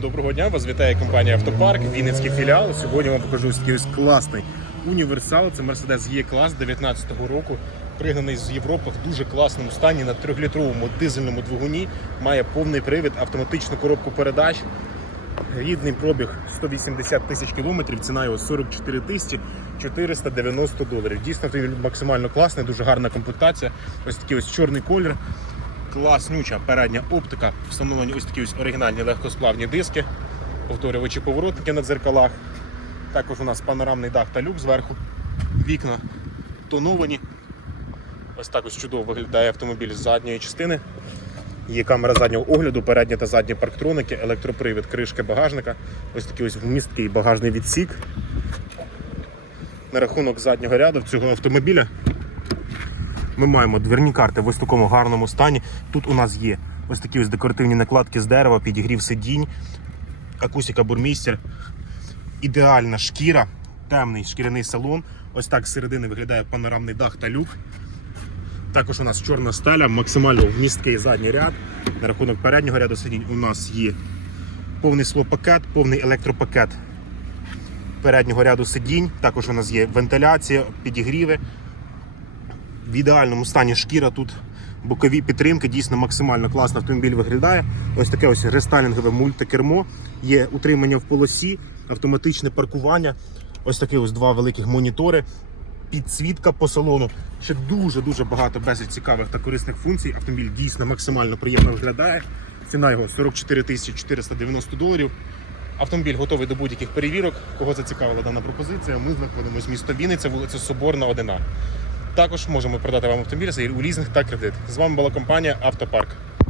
Доброго дня, вас вітає компанія Автопарк, Вінницький філіал. Сьогодні вам покажу ось такий ось класний універсал. Це Mercedes E-клас 19-го року, пригнаний з Європи в дуже класному стані на 3-літровому дизельному двигуні. Має повний привід, автоматичну коробку передач. Рідний пробіг 180 тисяч кілометрів, ціна його 44 тисячі 490 доларів. Дійсно, максимально класний, дуже гарна комплектація. Ось такий ось чорний колір. Класнюча передня оптика, встановлені ось такі ось оригінальні легкосплавні диски, повторювачі поворотники на дзеркалах. Також у нас панорамний дах та люк зверху. Вікна тоновані. Ось так ось чудово виглядає автомобіль з задньої частини. Є камера заднього огляду, передні та задні парктроники, електропривід, кришки багажника. Ось такий ось вмісткий багажний відсік. На рахунок заднього ряду цього автомобіля ми маємо дверні карти в ось такому гарному стані. Тут у нас є ось такі ось декоративні накладки з дерева, підігрів сидінь, акусіка бурмістер, ідеальна шкіра, темний шкіряний салон. Ось так з середини виглядає панорамний дах та люк. Також у нас чорна стеля, максимально вмісткий задній ряд. На рахунок переднього ряду сидінь у нас є повний слоп-пакет, повний електропакет переднього ряду сидінь. Також у нас є вентиляція, підігріви. В ідеальному стані шкіра тут бокові підтримки, дійсно максимально класно автомобіль виглядає. Ось таке ось рестайлінгове мультикермо, є утримання в полосі, автоматичне паркування. Ось такі ось два великих монітори, підсвітка по салону. Ще дуже-дуже багато безліч цікавих та корисних функцій. Автомобіль дійсно максимально приємно виглядає. Ціна його 44 тисячі 490 доларів. Автомобіль готовий до будь-яких перевірок. Кого зацікавила дана пропозиція, ми знаходимося місто Вінниця, вулиця Соборна, 1. Також можемо продати вам автомобіль за у лізинг та кредит. З вами була компанія Автопарк.